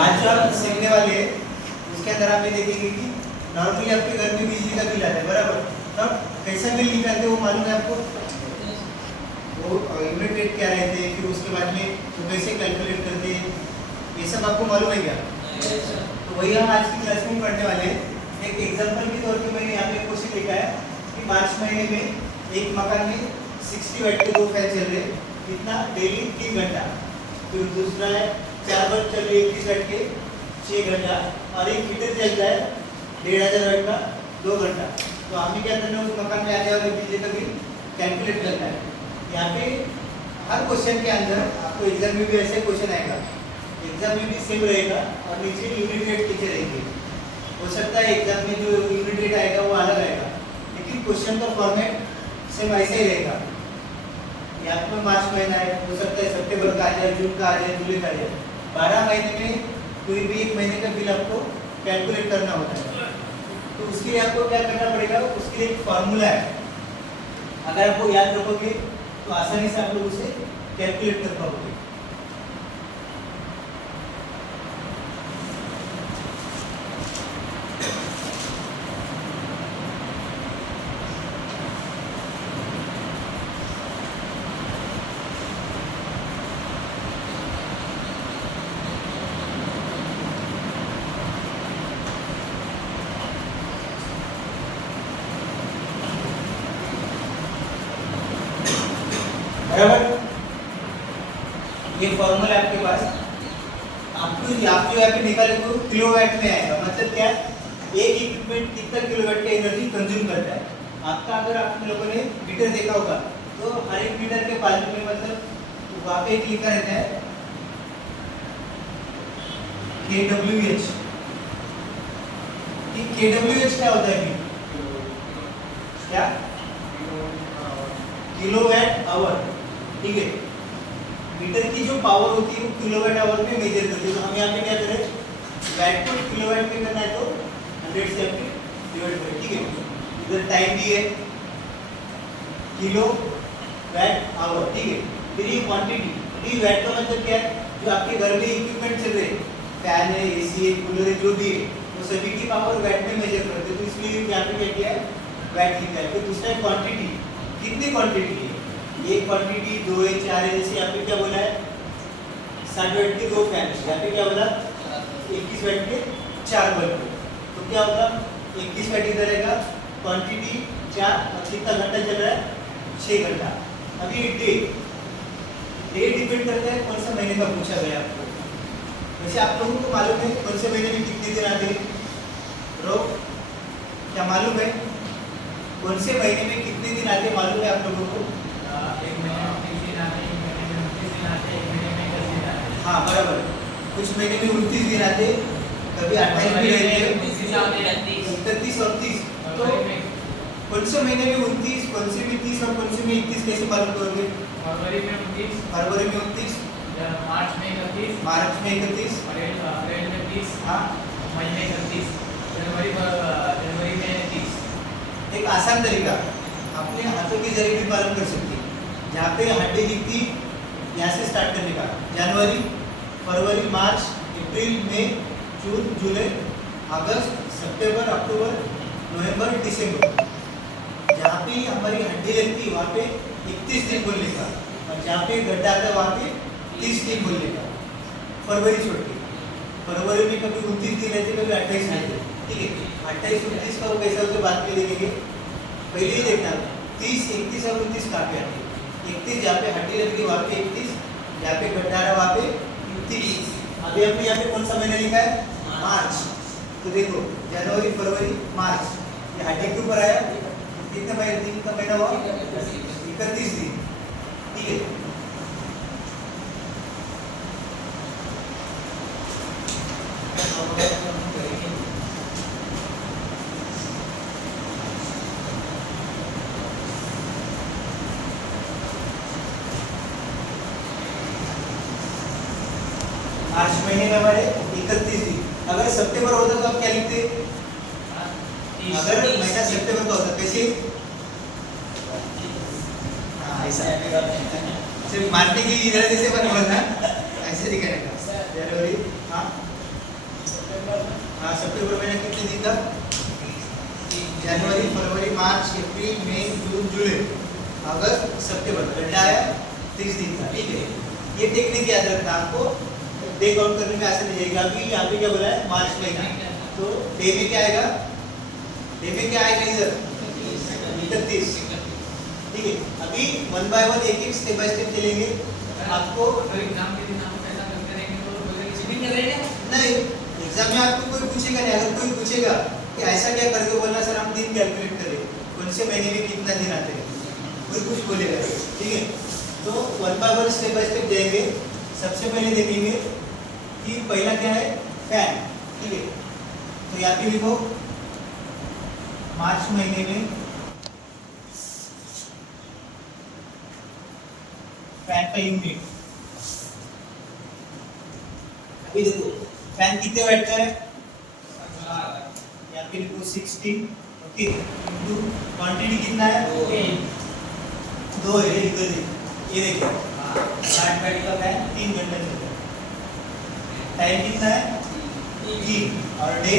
आज जो आप सीखने वाले हैं उसके अंदर आप ये देखेंगे कि नॉर्मली आपके घर में बिजली का बिल आता है, बराबर। तब कैसा बिल निकालते हैं वो मालूम है आपको? वो यूनिट रेट क्या रहते हैं, फिर उसके बाद में वो कैसे कैलकुलेट करते हैं, ये सब आपको मालूम है क्या? तो वही हम आज की क्लास में पढ़ने वाले हैं। एक एग्जांपल के तौर पे मैंने यहाँ पे क्वेश्चन लिखा है कि मार्च महीने में एक मकान में 60 वाट के 2 फैन चल रहे हैं, कितना डेली 3 घंटा। फिर दूसरा है 4 बल्ब चल रहे 31 वाट के 6 घंटा, और एक हीटर चल रहा है 1500 वाट का 2 घंटा। तो हमें क्या करना है, उस मकान में आने वाले बिजली का बिल कैलकुलेट करना है। यहाँ पे हर क्वेश्चन के अंदर आपको एग्जाम में भी ऐसे क्वेश्चन आएगा, एग्जाम में भी सेम रहेगा और नीचे यूनिट रेट लिखे रहेंगे। हो सकता है एग्जाम में जो यूनिट रेट आएगा वो अलग आएगा, लेकिन क्वेश्चन का फॉर्मेट सेम ऐसे ही रहेगा। यहाँ पे मार्च महीना है, हो सकता है सितंबर का आ जाए, जून का आ जाए, जुलाई का आ जाए। 12 महीने में कोई भी एक महीने का बिल आपको कैलकुलेट करना होता है। तो उसके लिए आपको क्या करना पड़ेगा, उसके लिए एक फार्मूला है। अगर आपको याद रखोगे तो आसानी से आप लोग उसे कैलकुलेट कर पाओगे। बराबर, ये फॉर्मूला आपके पास आपको आप जो यहाँ पे निकाले तो किलोवाट में आएगा। मतलब क्या, एक इक्विपमेंट कितना किलोवाट की एनर्जी कंज्यूम करता है। आपका अगर आप लोगों ने मीटर देखा होगा तो हर एक मीटर के बाजू में मतलब वहाँ पे एक लिखा रहता है kWh। kWh क्या होता है? क्या? किलोवाट आवर, ठीक है। मीटर की जो पावर होती है वो किलोवाट आवर में मेजर करते हैं। तो हम यहाँ पे क्या करें, वाट को किलोवाट में करना है तो 100 से आपके डिवाइड करें, ठीक है। इधर टाइम भी है, किलो वाट आवर, ठीक है। फिर ये क्वांटिटी, ये वाट का मतलब क्या है, जो आपके घर में इक्विपमेंट चल रहे हैं, फैन है, एसी है, कूलर है, जो भी है, वो सभी की पावर वाट में मेजर करते हैं। तो इसलिए यहाँ पे क्या किया है, वाट लिखा है। फिर दूसरा है क्वांटिटी, कितनी क्वांटिटी है, एक क्वांटिटी 2 है, 4 है। जैसे यहाँ पे क्या बोला है, 60 वाट के 2 फैन, यहाँ पे क्या बोला 21 वाट के 4 बल्ब। तो क्या होगा, 21 वाट इधर रहेगा, क्वांटिटी 4, और कितना घंटा चल रहा है, 6 घंटा। अभी डे डिपेंड करता है कौन सा महीने का पूछा गया आपको। वैसे आप लोगों को मालूम है कौन से महीने में कितने दिन आते हैं? रो क्या मालूम है, कौन से महीने में कितने दिन आते हैं, मालूम है आप लोगों को? एक महीने में 30 दिन आते हैं, एक महीने में 29 दिन आते हैं, एक महीने में 10 दिन आते हैं। हाँ बराबर, कुछ महीने में 29 दिन आते, कभी 28 भी रहते हैं, 31 और 30। तो कौन से महीने में 29, कौन से में 30 और कौन से में 31 कैसे मालूम करोगे? फरवरी में 29, फरवरी में 29, मार्च में 31, मार्च में 31, अप्रैल में 30, हाँ, मई में 31, जनवरी में 30। एक आसान तरीका अपने हाथों के जरिए भी पालन कर सकते हैं। जहाँ पे हड्डी दिखती, यहाँ से स्टार्ट करने का, जनवरी, फरवरी, मार्च, अप्रैल, मई, जून, जुलाई, अगस्त, सितंबर, अक्टूबर, नवंबर, दिसंबर। जहाँ पे हमारी हड्डी लगती है वहाँ पे 31 दिन बोलने का, और जहाँ पे गड्ढा आता है वहाँ पे 30 दिन बोलने का। फरवरी छोड़ के, फरवरी में कभी 29 दिन रहते, कभी 28 रहते, ठीक है। 28, 29 का वो कैसा होता है बाद में देखेंगे। पहले ही देखना 30, 31 और 29 कहाँ पे आते हैं। 31 जहाँ पे हड्डी लगती है वहाँ पे 31, जहाँ पे गड्ढा रहा वहाँ पे 30। अभी आपने यहाँ पे कौन सा महीना लिखा है, मार्च। तो देखो जनवरी, फरवरी, मार्च, ये हड्डी के ऊपर आया, कितने महीने, दिन का महीना हुआ 31 दिन, ठीक है। मार्च महीने में हमारे 31 दिन। अगर सितंबर होता तो आप क्या लिखते? अगर महीना सितंबर का होता कैसे? ऐसा सिर्फ मारने की इधर जैसे बन बोलना, ऐसे दिखाने का। जनवरी, हाँ हाँ सितंबर महीना कितने दिन का? जनवरी, फरवरी, मार्च, अप्रैल, मई, जून, जुलाई, अगस्त, सितंबर, घंटा आया 30 दिन का। ठीक है, ये टेक्निक याद रखना आपको, डे काउंट करने में आसानी रहेगा। अभी यहाँ पे क्या बोला है? मार्च महीना, तो डे में क्या आएगा? डे में क्या आएगा इधर? 31। ठीक है, अभी वन बाय वन एक एक स्टेप बाय स्टेप चलेंगे आपको। एग्जाम के दिन आप ऐसा करते रहेंगे तो चीटिंग कर रहेंगे नहीं, एग्जाम में आपको कोई पूछेगा नहीं। अगर कोई पूछेगा कि ऐसा क्या करके बोलना सर, हम दिन कैलकुलेट करें, कौन से महीने में कितना दिन आते हैं, कोई कुछ बोलेगा। ठीक है, तो one by one step by step जाएंगे। सबसे पहले देखेंगे कि पहला क्या है? फैन। ठीक है, तो यहाँ पे लिखो मार्च महीने में फैन का यूनिट। अभी देखो फैन कितने वाट का है? यहाँ पे लिखो 16। ओके, इनटू क्वांटिटी कितना है? 2 है। इधर ये देखो 60 वाट का फैन 3 घंटे चलता है। टाइम कितना है? 3 और डे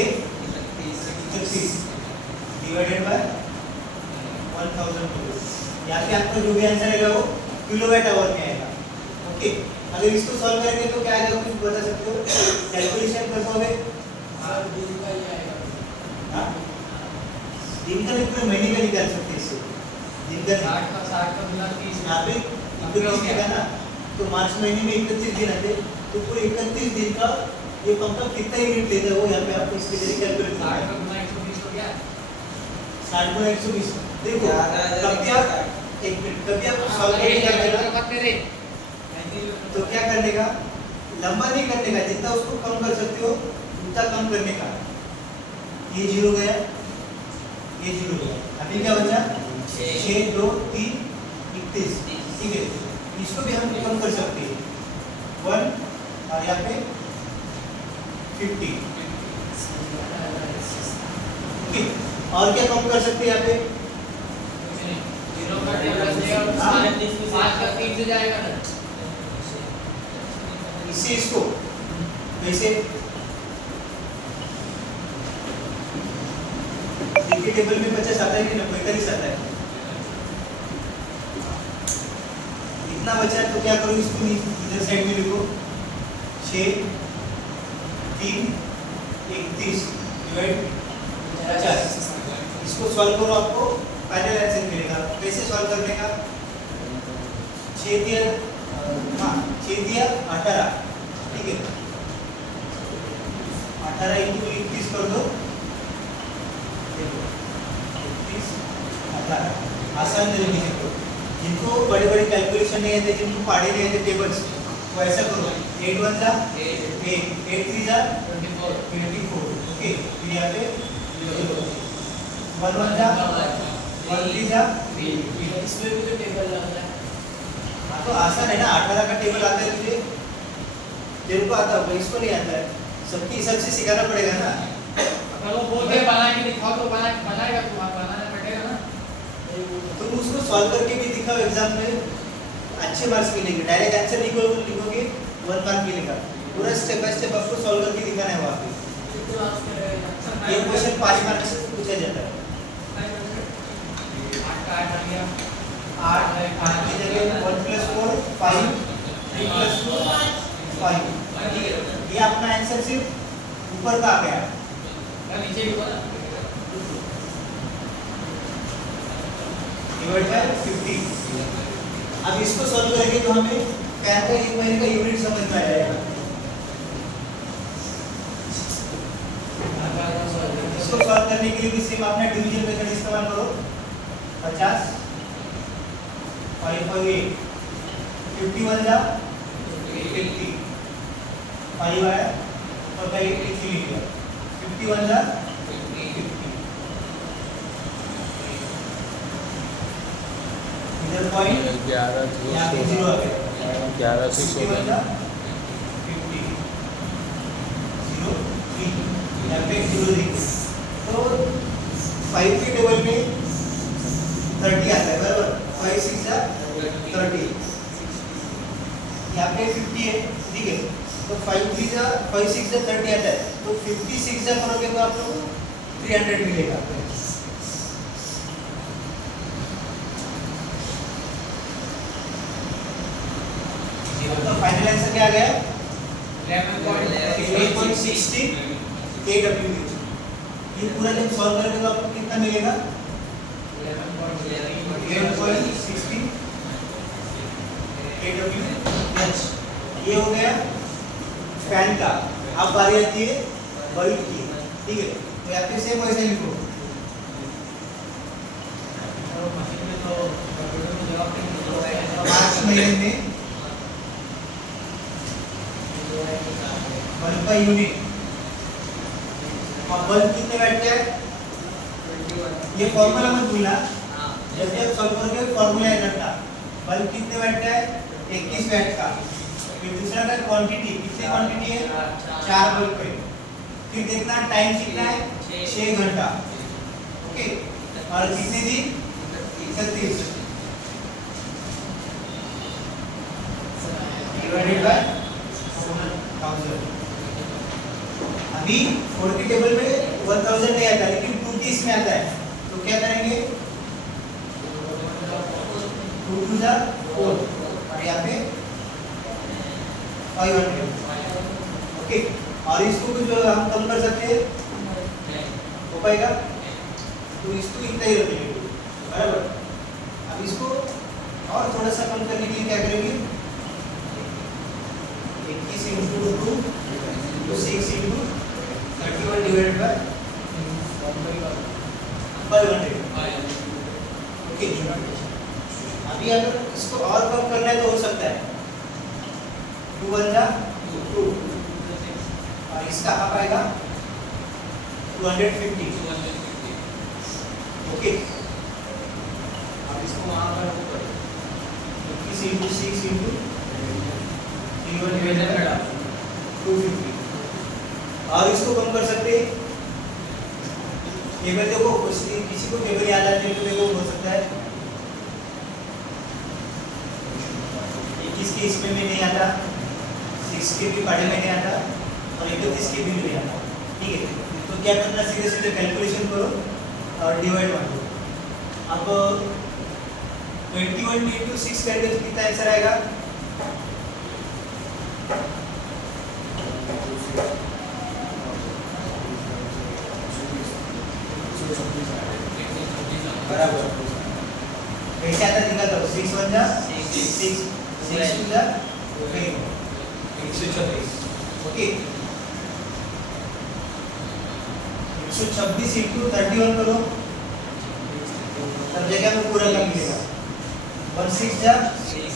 31 डिवाइडेड बाय 1000। यहाँ पे आपका जो भी आंसर आएगा वो किलोवाट आवर में आएगा। ओके, अगर इसको सॉल्व करेंगे तो क्या आएगा, कुछ बता सकते हो? कैलकुलेशन कर पाओगे? हाँ, दिन का नहीं, पूरे महीने का निकाल सकते हैं इससे। दिन का 60 का गुना 30 यहाँ पे 31 का ना, तो मार्च महीने में 31 दिन आते, तो पूरे 31 दिन का ये पंखा कितना यूनिट लेता है वो यहाँ पे आपको इसके जरिए कैलकुलेट करना 60 है। का गुना 120 हो गया। 60 गुना 120। देखो कभी आप एक मिनट, कभी आप सॉल्व करने का तो क्या करने का? लंबा नहीं करने का, जितना उसको कम कर सकते हो उतना कम करने का। ये 0 गया, ये 0 गया, अभी क्या बचा? 6, 2, 3, 31। ठीक है, इसको भी हम कम कर सकते हैं 1 और यहाँ पे 50। ओके, और क्या कम कर सकते हैं यहाँ पे? 0 का टेबल से और 5 का 3 से जाएगा ना। इससे इसको वैसे देखिए टेबल में 50 आता है कि ना 45 आता है। इतना बचा है तो क्या करो, इसको इधर साइड में लिखो 6, 3, 31 डिवाइड 50। इसको सॉल्व करो, आपको फाइनल आंसर मिलेगा। कैसे सॉल्व करने का? 6 दिया 18। ठीक है, 18 इंटू 31 कर दो। देखो 31 18 आसान तरीके से करो। जिनको बड़े बड़े कैलकुलेशन नहीं आते, जिनको पढ़े नहीं आते टेबल्स, वो ऐसा करो 8 1 जा 8 8 3 जा 24। ओके, फिर यहाँ पे 1 1 जा 1 3 जा 3। इसमें भी तो टेबल लग रहा है। हाँ तो आसान है ना, 18 का टेबल आता है तुझे, तेरे को आता होगा, इसको नहीं आता है। सबके हिसाब से सिखाना पड़ेगा ना। अगर वो बोलते हैं बना के दिखाओ तो बनाएगा, तुम्हारा बनाना पड़ेगा ना। तुम उसको सॉल्व करके भी दिखाओ, एग्जाम में अच्छे मार्क्स मिलेंगे। डायरेक्ट आंसर लिखोगे 1 मार्क मिलेगा। पूरा स्टेप बाय स्टेप आपको सॉल्व करके दिखाना है वहाँ पे। ये क्वेश्चन 5 मार्क्स से पूछा जाता है। 8 की जगह 1 + 4 5, 3 + 2 5। ठीक है, ये अपना आंसर सिर्फ ऊपर का आ गया, नीचे भी बोला डिवाइड बाय 50। अब इसको सॉल्व करेंगे तो हमें फैन का एक महीने का यूनिट समझ में आ जाएगा। इसको सॉल्व करने के लिए भी सेम अपना डिवीजन मेथड इस्तेमाल करो। 50 5 5 8 51 जा 50 5 आया और 8 लिख लिया 51 जा 50। इधर पॉइंट 11 यहाँ पे 0 आ गया 11 से 51 जा 50 0 3 यहाँ पे 0 लिख। तो 5 के टेबल में 30 आता है बराबर। 5 6 जा 30, यहाँ पे 50 है। ठीक है, तो 5 3 जा 5 6 30 आता है, तो 56 जा करोगे तो आप लोग 300 मिलेगा। तो फाइनल आंसर क्या आ गया? 11.16 kW। ये पूरा जब सॉल्व करोगे तो आपको कितना मिलेगा? 11.16 kWh। ये हो गया फैन का। अब बारी आती है बल्ब की, ठीक है? तो यहाँ पे सेम वैसे लिखो। मार्च महीने में बल्ब का यूनिट, और बल्ब कितने वाट का है? ये फॉर्मूला मत भूलना, जब जब सॉल्व करोगे फॉर्मूला याद रखना। बल्ब कितने वाट का है? 21 वाट का। फिर दूसरा का क्वांटिटी, कितनी क्वांटिटी है? 4 बल्ब पे। फिर देखना टाइम कितना है? 6 घंटा। ओके, और कितने दिन? 31 डिवाइडेड बाय 1000। अभी 4 की टेबल में 1000 नहीं आता, लेकिन 2 की इसमें आता है, तो क्या करेंगे? 2 2 जा 4, और यहाँ पे 500। ओके, और इसको कुछ हम कम कर सकते हैं, हो पाएगा? तो इसको इतना ही रखेंगे, बराबर। अब इसको और थोड़ा सा कम करने के लिए क्या करेंगे? 21 into 2 to 6 into 31 divided by 500। Okay, अभी अगर इसको और कम करना है तो हो सकता है 2 1 जा 2, और इसका हाफ आएगा 250। ओके, अब इसको वहां पर 21 into 6 into 250, और इसको कम कर सकते हैं। टेबल देखो, किसी को टेबल याद आती है तो देखो हो सकता है 21 के इसमें भी नहीं आता, 6 के भी पार्टी में नहीं आता, और 31 के भी नहीं आता, ठीक है? तो क्या करना, सीधे सीधे कैलकुलेशन करो और डिवाइड मारो। अब 21 into 6 करके कितना आंसर आएगा? 126 बराबर। कैसे आता निकाल दो, 6 1 जा 6 6 2 जा 126। ओके, 126 into 31 करो, तब जगह में पूरा का मिलेगा। 1 6 जा 6,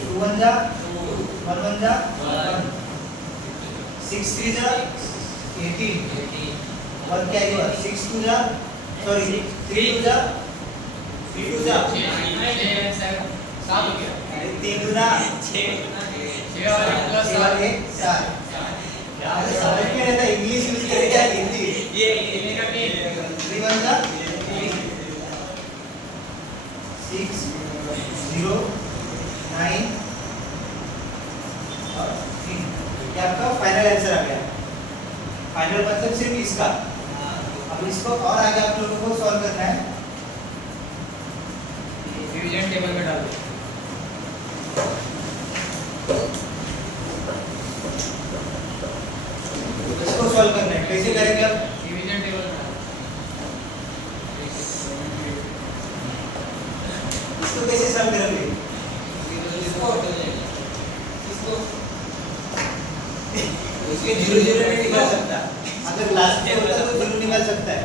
2 1 जा 1 1 जा 1, 6 3 जा 18, 1 कैरी 1, 6 2 जा सॉरी 3 2 जा 3 2 जा 3 2 जा 6 वाले 4। समझ में रहता, इंग्लिश यूज करें क्या हिंदी? ये हिंदी का भी 3 1 जा 6 0 9 और 3। ये आपका फाइनल आंसर आ गया। फाइनल मतलब सिर्फ इसका। अब इसको और आगे आप लोगों को सॉल्व करना है। डिवीजन टेबल में डालो। इसको सॉल्व करना है, कैसे करेंगे आप? डिवीजन टेबल में इसको कैसे सॉल्व करोगे? इसके 0 0 नहीं निकाल सकता, अगर लास्ट में होता तो 0 निकाल सकता है,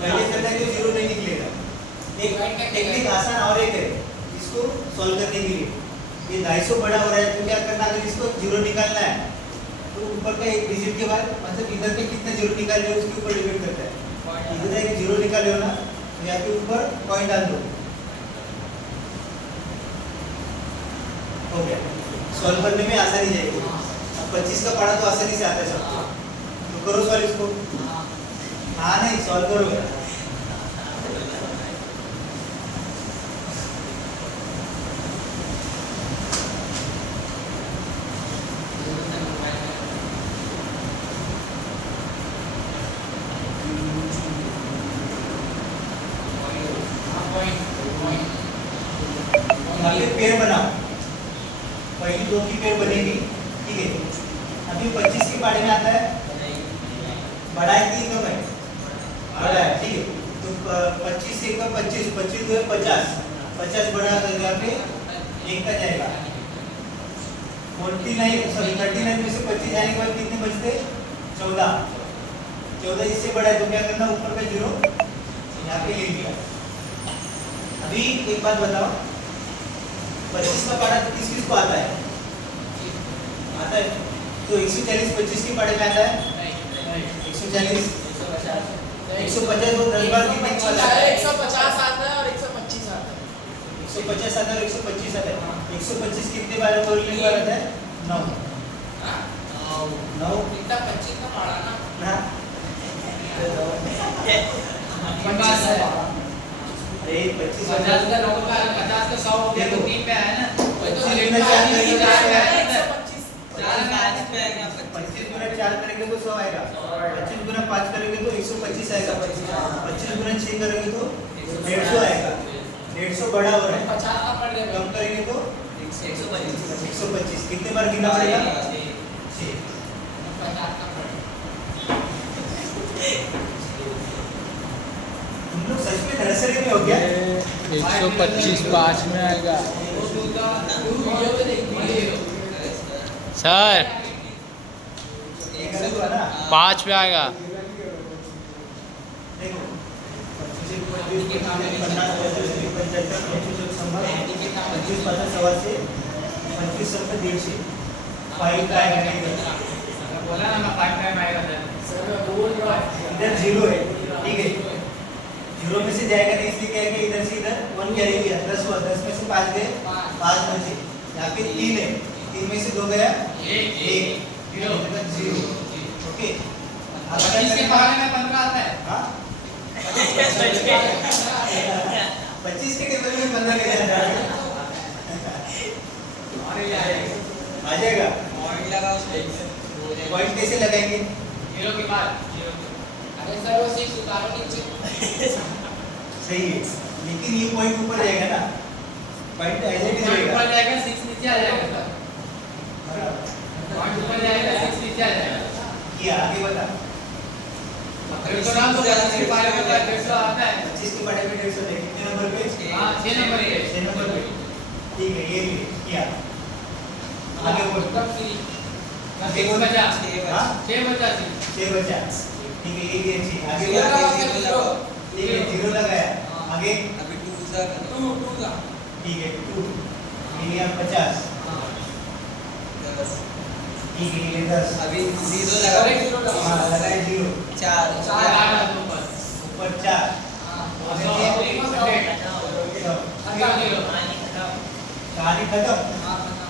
पहले करना है तो 0 नहीं निकलेगा। एक टेक्निक आसान और एक है इसको सॉल्व करने के लिए। ये 250 बड़ा हो रहा है तो क्या करना, अगर इसको 0 निकालना है तो ऊपर का एक डिजिट के बाद मतलब इधर के कितने 0 निकाल रहे हो उसके ऊपर डिपेंड करता है। इधर एक 0 निकाले हो ना तो यहाँ के ऊपर पॉइंट डाल दो, हो गया। सॉल्व करने में आसानी जाएगी। 25 का पढ़ा तो आसानी से आता है सबको, तो करो सॉल्व इसको। हाँ नहीं सॉल्व करो। दो की पेड़ बनेगी, ठीक है। अभी 25 के पाड़े में आता है, बड़ा है कि कम है? बड़ा है, ठीक है। तो 25 से कम 25, 25 दो है 50, 50 बड़ा करके यहाँ पे एक का जाएगा। 39 में से 25 जाने के बाद कितने बचते? 14, 14 इससे बड़ा है तो क्या करना, ऊपर का जीरो यहाँ पे ले लिया। अभी एक बात बताओ, 25 का पारा किस किस को आता है? आता है तो 140 25 के पारे में आता है, 140 150 को 10 बार कितने को आता है? 150 आता है और 125 आता है। 150 आता है और 125 आता है। 125 कितने बार तोड़ने बार आता है? 9। 9 इतना 25 का पड़ा ना। ना अरे 25 50 का 9 का 50 का 100 हो गया तो 3 पे आया ना। वही तो 25 गुना 4 करेंगे तो 100 आएगा। 125 25 गुना 4 करेंगे तो 100 आएगा। 25 गुना 5 करेंगे तो 125 आएगा। 25 गुना 6 करेंगे तो 150 आएगा। 150 बड़ा हो रहा है, 50 का पड़ जाएगा। कम करेंगे तो 125। कितने बार गिनना पड़ेगा? 6। 50 का पड़। तुम लोग सच में नर्सरी में हो क्या? 125 5 में आएगा सर, ये गलत हुआ ना? 5 में आएगा। देखो 25 50 55 25 50 सवा से 25 सब 150 5 का आएगा इधर। बोला ना मैं 5 टाइम आएगा सर। सर बोल रहा है। इधर 0 है, ठीक है। 0 में से जाएगा नहीं, इसलिए क्या है कि इधर से इधर 1 कैरी किया, 10 हुआ, 10 में से 5 गए, 5 बचे। यहाँ पे 3 है, 3 में से 2 गया 1, 0। ओके, अब क्या 25 के करेंगे? पारे में 15 आता है। हाँ? 25 के टेबल में 15 कैसे आ जाएगा? अरे यार आ जाएगा। पॉइंट लगाओ सही। पॉइंट कैसे लगाएंगे? 0 के बाद 0 अरे सर वो 6 उतारो नीचे। सही है, लेकिन ये पॉइंट ऊपर जाएगा ना, पॉइंट ऐसे भी पॉइंट रहेगा। ऊपर जाएगा 6 नीचे आ जाएगा सर। पॉइंट ऊपर जाएगा 6 नीचे आ जाएगा। किया, आगे बता। 150 डाल तो 25 के पारे में 150 आता है। 25 के पारे में 150 है, कितने नंबर पे? हाँ 6 नंबर पे। 6 नंबर पे। ठीक है, ये भी किया। आगे बोल। कब फ्री? आगे बोल। 6 बचा। हाँ? 6 बचा 6 बचा। ठीक है, ये भी अच्छी। आगे जीरो बोल। लगाओ सर, जीरो। ठीक है, 0 लगाया। आगे? अभी 2 का। ठीक है, 2। ये लिया 50। ठीक है, ये 10। अभी 0 लगा। हाँ, लगाया 0। 4 4 आया ऊपर। ऊपर 4। और 100 कहानी खत्म।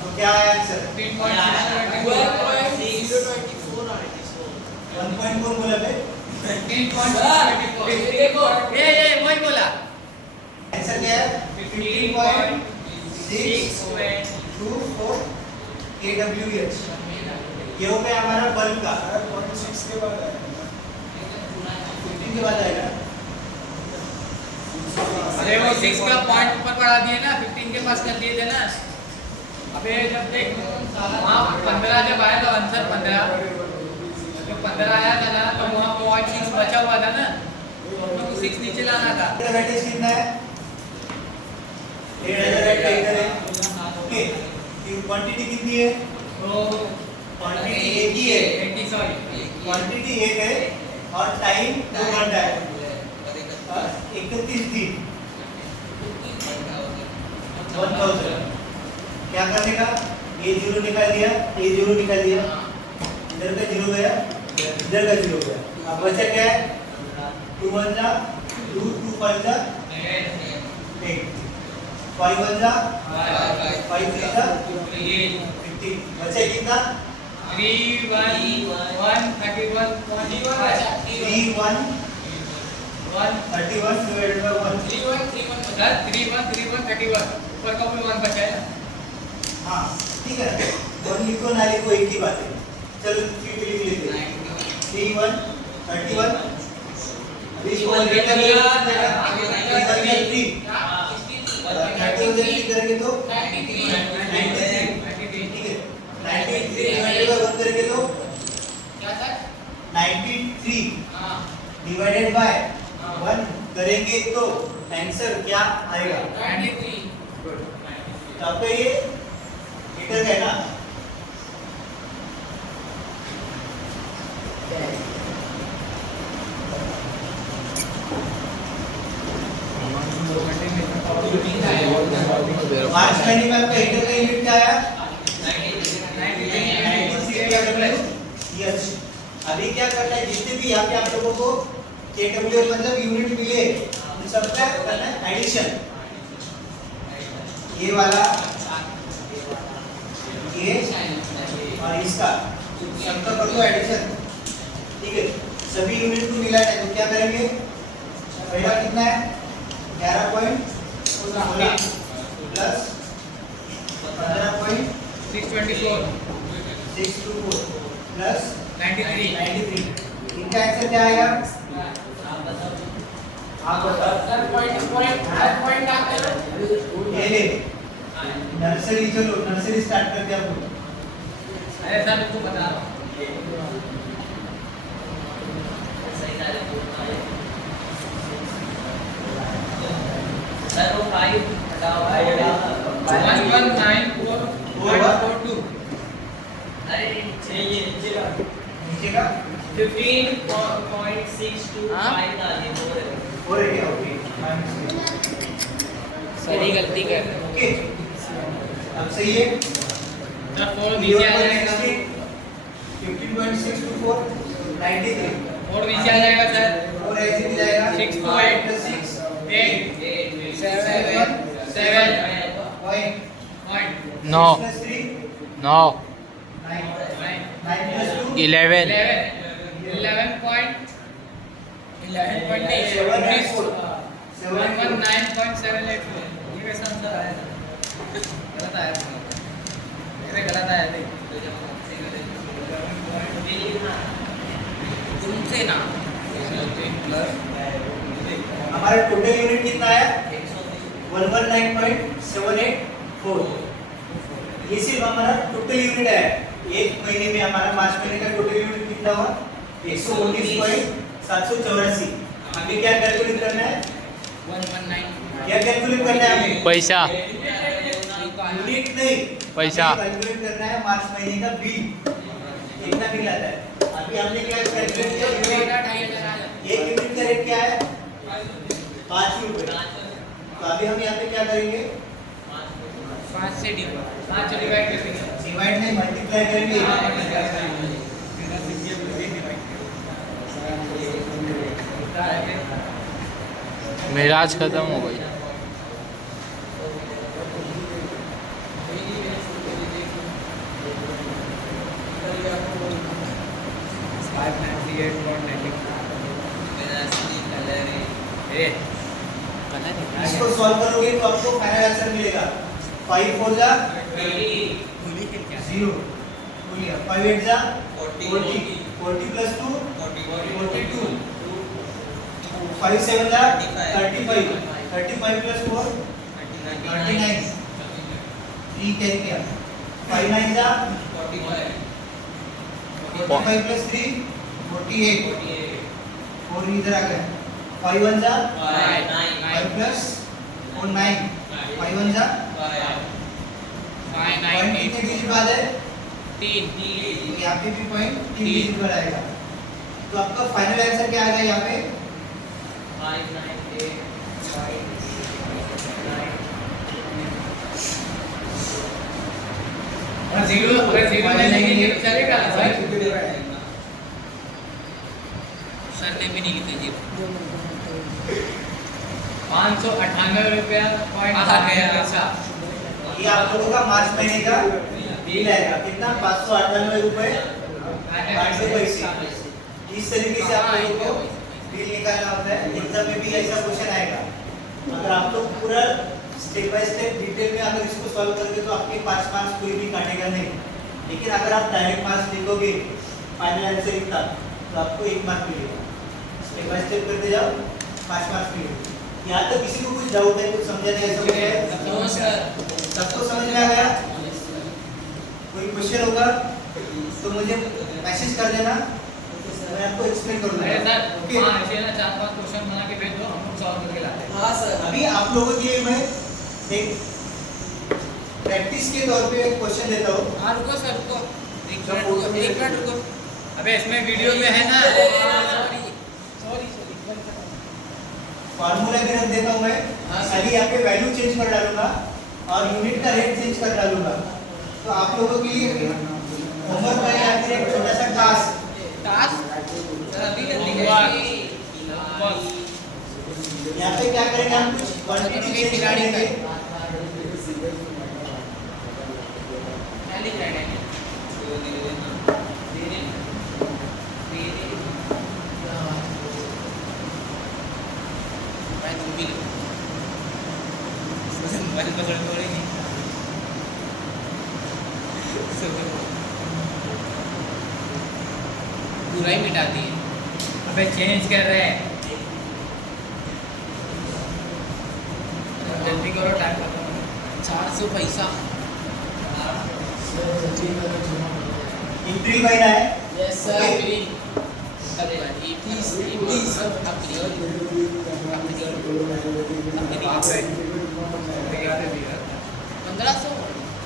तो क्या आया आंसर? 1.4 बोला बे। ये वही बोला। आंसर क्या है? 15.624 kWh। ये हो गया हमारा बल्ब का। 15 के बाद आएगा। अरे वो 6 का पॉइंट ऊपर बढ़ा दिए ना, 15 के पास कर दिए थे ना। अबे जब देख वहाँ 15 जब आया था आंसर 15, जब 15 आया था ना तो वहाँ पॉइंट 6 बचा हुआ था ना, तो हम लोग को 6 नीचे लाना था। इधर वेटेज कितना है? 800 इधर है। ओके, क्वांटिटी कितनी है? तो क्वांटिटी एक ही है। 80 सॉरी क्वांटिटी एक है और टाइम 2 घंटा है। 31 दिन 1000। क्या करने का? ये 0 निकाल दिया, ये 0 निकाल दिया, इधर का 0 गया, इधर का 0 गया। अब बचा क्या है? 2 1 जा 2, 2 5 जा 8, 5 1 जा 5 3 जा 15। बचा कितना? 3 1 1 31 3 1 31 divided by 1। 31 ऊपर का भी 1 बचा है। हाँ, ठीक है। 1 लिखो ना लिखो एक ही बात है। चलो 3 भी लिख लेते हैं। 3 1 31। अभी इसको मल्टीप्लाई करेंगे तो 3 करेंगे तो 93। ठीक है, करेंगे तो क्या सर 93 हाँ डिवाइडेड बाय 1 करेंगे तो आंसर क्या आएगा? 93 तो आपका ये मीटर है ना? मार्च महीने में आपका हीटर का यूनिट क्या आया? 93 यस। अभी क्या करना है, जितने भी यहाँ पे आप लोगों को KW मतलब यूनिट मिले उन सबका करना है एडिशन। ये वाला, ये और इसका सबका कर दो एडिशन, ठीक है? सभी यूनिट को मिलाना है तो क्या करेंगे? पहला कितना है? 11.16 प्लस 15.624 प्लस 93 इनका आंसर क्या आएगा? आप बताओ। सर पॉइंट आते हैं ये ले नर्सरी, चलो नर्सरी स्टार्ट करते हैं अपन। अरे सर तुमको बता रहा हूँ सर वो 5 हटाओ 1194.42 अरे नीचे ये नीचे का नीचे का 15.625 डालिए हो रही है, ओके सही गलती कर रहे ओके अब सही है। सर 4 नीचे आ जाएगा 15.624 93 और नीचे आ जाएगा सर और ऐसे भी जाएगा 6 to 5 8 plus 6 8 7 point point 9 plus 3 9 9 9 plus 2 11 11.19.784 ये कैसा आंसर आया था? गलत आया था मेरे, गलत आया था तुमसे ना हमारा टोटल यूनिट कितना है? 119.784। ये सिर्फ हमारा टोटल यूनिट है। एक महीने में हमारा मार्च महीने का टोटल यूनिट कितना हुआ? 119.784। हमें क्या कैलकुलेट करना है? 119 क्या कैलकुलेट करना है हमें? पैसा यूनिट नहीं, पैसा। कैलकुलेट करना है मार्च महीने का बिल कितना बिल आता है। अभी हमने क्या कैलकुलेट किया? यूनिट एक यूनिट का रेट क्या है? 5 रुपए। तो अभी हम यहाँ पे क्या करेंगे? 5 से डिवाइड कर देंगे डिवाइड नहीं, मल्टीप्लाई करेंगे। मेराज खत्म हो गई। इसको सॉल्व करोगे तो आपको फाइनल आंसर मिलेगा 5 4 जा 0 बोलिए 5 8 जा 40 40 plus 2 42 5 7 जा 35 35 plus 4 39 3 कैरी किया 5 9 जा 45 plus 3 48 4 इधर आ गया 5 1 जा 5 plus 4 9 5 1 जा 5 पॉइंट 9 कितने डिजिट बाद है? 3 तो यहाँ पे भी पॉइंट 3 डिजिट पर आएगा। तो आपका फाइनल आंसर क्या आएगा यहाँ पे? जीरो अगर जीरो नहीं लिखेंगे तो चलेगा ना सर? सर ने भी नहीं किए जीरो 598 रुपया पॉइंट आ गया पैसा। ये आप लोगों का मार्च महीने का बिल आएगा कितना? 598 रुपए 8 पैसे। इस तरीके से आप लोगों को बिल निकालना होता है। एग्जाम में भी ऐसा क्वेश्चन आएगा। अगर आप लोग पूरा स्टेप बाय स्टेप डिटेल में अगर इसको सॉल्व करोगे तो आपके 5 मार्क्स कोई भी काटेगा नहीं। लेकिन अगर आप डायरेक्ट मार्क्स लिखोगे फाइनल आंसर इतना तो आपको 1 मार्क मिलेगा। स्टेप बाय स्टेप करते जाओ 5 मार्क्स मिलेंगे। यहाँ तक किसी को कुछ डाउट है, कुछ समझा नहीं, ऐसा कुछ है? सबको समझ में आ गया? कोई क्वेश्चन होगा? तो मुझे मैसेज कर देना, मैं आपको एक्सप्लेन अरे करूंगा। सर ओके, हाँ ऐसे ना 4-5 क्वेश्चन बना के भेज दो, हम लोग सॉल्व करके लाते हैं। हाँ सर। अभी आप लोगों के लिए मैं एक प्रैक्टिस के तौर पे एक क्वेश्चन देता हूँ। हाँ रुको सर रुको, एक मिनट रुको। अबे इसमें वीडियो में है ना। फार्मूला भी रख देता हूँ मैं, खाली यहाँ पे वैल्यू चेंज कर डालूंगा और यूनिट का रेट चेंज कर डालूंगा। तो आप लोगों के लिए होमवर्क का या फिर एक छोटा सा टास्क, यहाँ पे क्या करेंगे हम, कुछ क्वांटिटी चेंज करेंगे। पूरा ही मिटा दिए। अबे चेंज कर रहे हैं, जल्दी करो, टाइम खत्म। 400 पैसा इंट्री महीना है। Yes sir.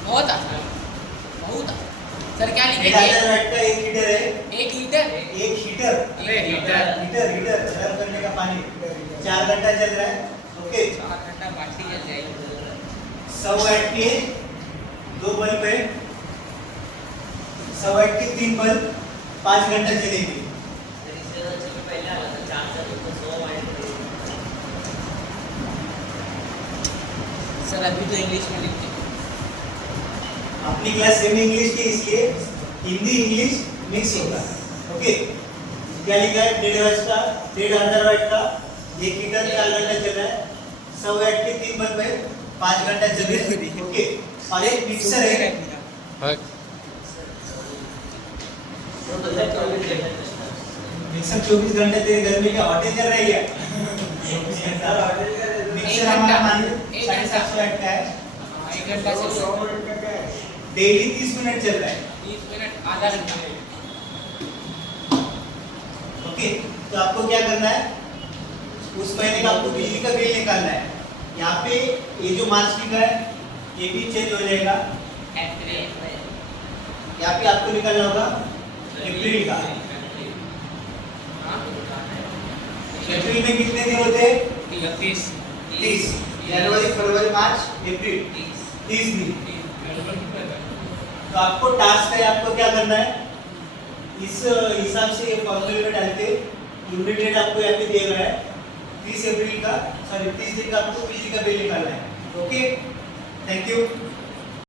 बहुत आता बहुत आता। सर क्या 1000 वाट का 1 लीटर है। 1 लीटर 1 हीटर, अरे हीटर हीटर गर्म करने का पानी 4 घंटा चल रहा है। ओके, 4 घंटा बाटी जल जाएगी। 100 वाट के 2 बल्ब है, 100 वाट के 3 बल्ब 5 घंटा चलेंगे। सर अभी तो इंग्लिश में लिखते हैं। अपनी क्लास सेमी इंग्लिश की, इसलिए हिंदी इंग्लिश मिक्स होगा। ओके, क्या लिखा है, 1,500 वाट का 1 लीटर 4 घंटा चल रहा है, 100 वाट के 3 बल्ब है 5 घंटा चलेंगे। ओके, और एक मिक्सर है। मिक्सर 24 घंटे तेरे घर में क्या होटल चल रही है? मिक्सर हमारा मान लो 750 वाट का है, 1 घंटा से डेली 30 मिनट चल रहा है। 30 मिनट आधा घंटा। ओके, तो आपको क्या करना है, उस महीने का आपको बिजली का बिल निकालना है। यहाँ पे ये जो मार्च लिखा है ये भी चेंज हो जाएगा। यहाँ पे आपको निकालना होगा अप्रैल का। अप्रैल में कितने दिन होते हैं? 30 जनवरी, फरवरी, मार्च, अप्रैल, 30 दिन। तो आपको टास्क है, आपको क्या करना है, इस हिसाब से ये फॉर्मूले में डाल के यूनिट रेट आपको यहाँ पे दिया गया है। 30 दिन का आपको बिजली का बिल निकालना है। Okay, thank you.